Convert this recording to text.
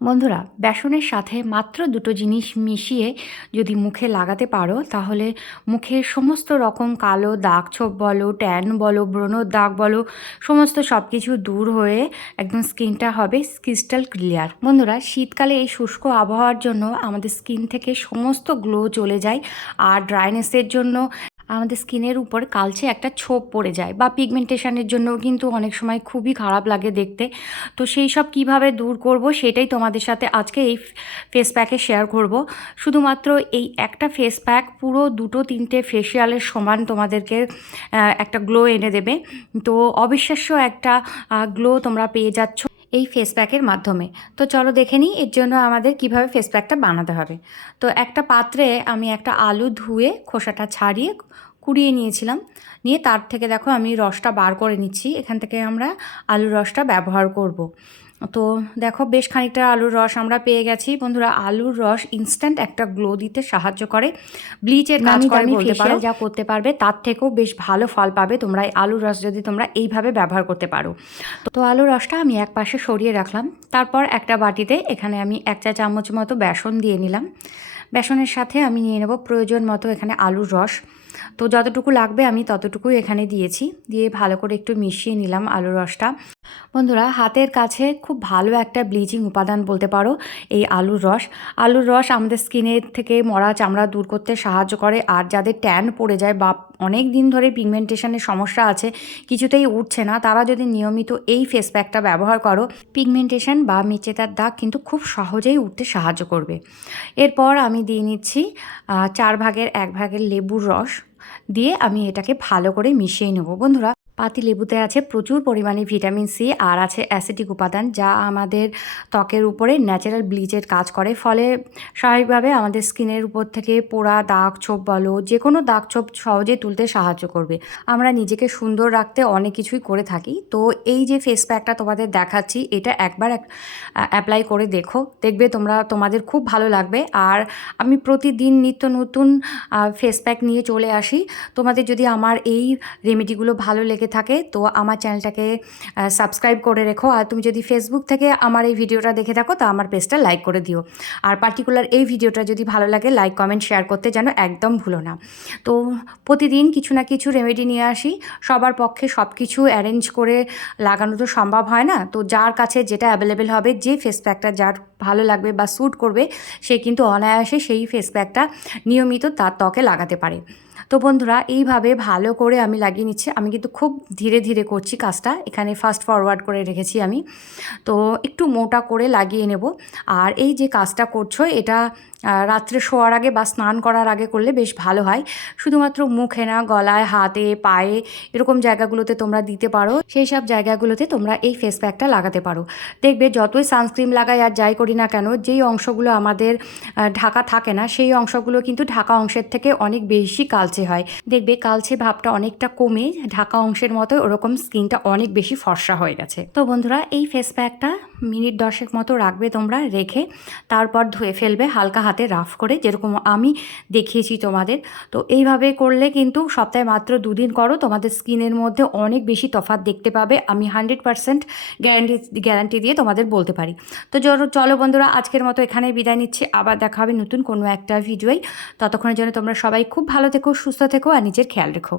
বন্ধুরা, বেসনের সাথে মাত্র দুটো জিনিস মিশিয়ে যদি মুখে লাগাতে পারো তাহলে মুখের সমস্ত রকম কালো দাগ ছোপ বলো, ট্যান বলো, ব্রণর দাগ বলো, সমস্ত সব কিছু দূর হয়ে একদম স্কিনটা হবে ক্রিস্টাল ক্লিয়ার। বন্ধুরা, শীতকালে এই শুষ্ক আবহাওয়ার জন্য আমাদের স্কিন থেকে সমস্ত গ্লো চলে যায়, আর ড্রাইনেসের জন্য আমাদের স্কিনের উপর কালচে একটা ছোপ পড়ে যায়, বা পিগমেন্টেশনের জন্য কিন্তু অনেক সময় খুবই খারাপ লাগে দেখতে। তো সেই সব কীভাবে দূর করব সেটাই তোমাদের সাথে আজকে এই ফেস প্যাকে শেয়ার করব। শুধুমাত্র এই একটা ফেস প্যাক পুরো দুটো তিনটে ফেসিয়ালের সমান তোমাদেরকে একটা গ্লো এনে দেবে। তো অবিশ্বাস্য একটা গ্লো তোমরা পেয়ে যাচ্ছ এই ফেস প্যাকের মাধ্যমে। তো চলো দেখে নিই এর জন্য আমাদের কিভাবে ফেস প্যাকটা বানাতে হবে। তো একটা পাত্রে আমি একটা আলু ধুয়ে খোসাটা ছাড়িয়ে কুড়িয়ে নিয়েছিলাম, নিয়ে তার থেকে দেখো আমি রসটা বার করে নিচ্ছি। এখান থেকে আমরা আলুর রসটা ব্যবহার করব। তো দেখো বেশ খানিকটা আলুর রস আমরা পেয়ে গেছি। বন্ধুরা, আলুর রস ইনস্ট্যান্ট একটা গ্লো দিতে সাহায্য করে, ব্লিচের কাজ করে বলতে পারো। যা করতে পারবে তার থেকেও বেশ ভালো ফল পাবে তোমরা এই আলুর রস যদি তোমরা এইভাবে ব্যবহার করতে পারো। তো আলুর রসটা আমি এক পাশে সরিয়ে রাখলাম। তারপর একটা বাটিতে এখানে আমি 1 চা চামচ মতো বেসন দিয়ে নিলাম। বেসনের সাথে আমি নিয়ে নেব প্রয়োজন মতো এখানে আলুর রস। তো যতটুকু লাগবে আমি ততটুকুই এখানে দিয়েছি, দিয়ে ভালো করে একটু মিশিয়ে নিলাম আলুর রসটা। বন্ধুরা, হাতের কাছে খুব ভালো একটা ব্লিচিং উপাদান বলতে পারো এই আলুর রস। আলুর রস আমাদের স্কিনের থেকে মরা চামড়া দূর করতে সাহায্য করে, আর যাদের ট্যান পড়ে যায় বা অনেক দিন ধরে পিগমেন্টেশনের সমস্যা আছে, কিছুতেই উঠছে না, তারা যদি নিয়মিত এই ফেস প্যাকটা ব্যবহার করো, পিগমেন্টেশন বা মেচেদার দাগ কিন্তু খুব সহজেই উঠতে সাহায্য করবে। এরপর আমি দিয়ে নিচ্ছি 4 ভাগের 1 ভাগের লেবুর রস, দিয়ে আমি এটাকে ভালো করে মিশিয়ে নেব। বন্ধুরা, পাতিলেবুতে আছে প্রচুর পরিমাণে ভিটামিন সি, আর আছে অ্যাসিডিক উপাদান, যা আমাদের ত্বকের উপরে ন্যাচারাল ব্লিচের কাজ করে। ফলে স্বাভাবিকভাবে আমাদের স্কিনের উপর থেকে পোড়া দাগ ছোপ বলো, যে কোনো দাগ ছোপ সহজে তুলতে সাহায্য করবে। আমরা নিজেকে সুন্দর রাখতে অনেক কিছুই করে থাকি। তো এই যে ফেস প্যাকটা তোমাদের দেখাচ্ছি, এটা একবার অ্যাপ্লাই করে দেখো, দেখবে তোমাদের খুব ভালো লাগবে। আর আমি প্রতিদিন নিত্য নতুন ফেস প্যাক নিয়ে চলে আসি। তোমাদের যদি আমার এই রেমেডিগুলো ভালো লেগে থাকে তো আমার চ্যানেলটাকে সাবস্ক্রাইব করে রেখো। আর তুমি যদি ফেসবুক থেকে আমার এই ভিডিওটা দেখে থাকো তো আমার পেজটা লাইক করে দিও। আর পার্টিকুলার এই ভিডিওটা যদি ভালো লাগে লাইক কমেন্ট শেয়ার করতে যেন একদম ভুলো না। তো প্রতিদিন কিছু না কিছু রেমেডি নিয়ে আসি। সবার পক্ষে সব কিছু অ্যারেঞ্জ করে লাগানো তো সম্ভব হয় না। তো যার কাছে যেটা অ্যাভেলেবেল হবে, যে ফেস প্যাকটা যার ভালো লাগবে বা স্যুট করবে, সে কিন্তু অনায়াসে সেই ফেস প্যাকটা নিয়মিত তার ত্বকে লাগাতে পারে। তো বন্ধুরা, এইভাবে ভালো করে আমি লাগিয়ে নিচ্ছি। আমি কিন্তু খুব ধীরে ধীরে করছি কাজটা, এখানে ফাস্ট ফরওয়ার্ড করে রেখেছি আমি। তো একটু মোটা করে লাগিয়ে নেব। আর এই যে কাজটা করছো, এটা রাত্রে শোয়ার আগে বা স্নান করার আগে করলে বেশ ভালো হয়। শুধুমাত্র মুখে না, গলায়, হাতে, পায়ে, এরকম জায়গাগুলোতে তোমরা দিতে পারো। সেই সব জায়গাগুলোতে তোমরা এই ফেস প্যাকটা লাগাতে পারো। দেখবে যতই সানস্ক্রিন লাগাই আর যাই করি না কেন, যেই অংশগুলো আমাদের ঢাকা থাকে না, সেই অংশগুলো কিন্তু ঢাকা অংশের থেকে অনেক বেশি কালচে হয়। দেখবে কালচে ভাবটা অনেকটা কমে ঢাকা অংশের মতো ওরকম স্কিনটা অনেক বেশি ফর্সা হয়ে গেছে। তো বন্ধুরা, এই ফেস প্যাকটা মিনিট 10 মতো রাখবে তোমরা, রেখে তারপর ধুয়ে ফেলবে হালকা হাতে রাফ করে, যেরকম আমি দেখিয়েছি তোমাদের। তো এইভাবে করলে কিন্তু সপ্তাহে মাত্র 2 দিন করো, তোমাদের স্কিনের মধ্যে অনেক বেশি তফাৎ দেখতে পাবে। আমি 100% গ্যারান্টি দিয়ে তোমাদের বলতে পারি। তো চলো বন্ধুরা, আজকের মতো এখানেই বিদায় নিচ্ছি। আবার দেখা হবে নতুন কোনো একটা ভিডিওয়। ততক্ষণের জন্য তোমরা সবাই খুব ভালো থেকো, সুস্থ থেকো আর নিজের খেয়াল রেখো।